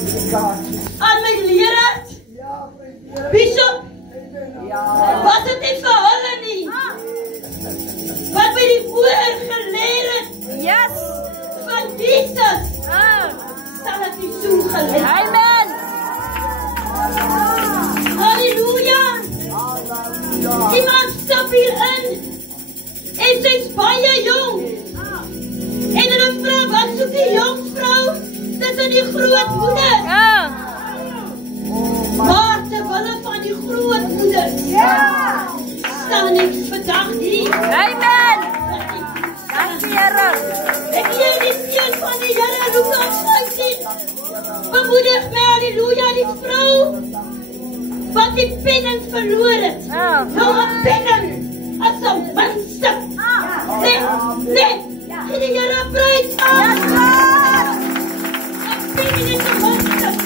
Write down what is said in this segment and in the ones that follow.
Aan my leraar. Bishop. Was het nie vir hulle nie? Wat by die oor geleer het. Yes. Van Jesus. Sal het nie so geleer. Amen. Halleluja. Iemand stap hier in. En sy is baie jong. En hulle vrou, wat soek die jong vrou? Tussen die grootmoeder. Maar terwille van die grootmoeder. Staan ek vandag hier. Amen. Dank die Here. Ek hier die seun van die Here, Lukas 15. Bemoedig my, halleluja, die vrou. Wat die penning verloor het. Nou 'n penning. As 'n windstuk. Nee. En die Here prys aan. Een penning is 'n windstuk.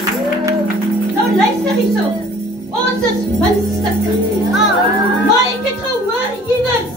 Nou luister hierso. Ons is winstukke. Maar ek het gehoor iewers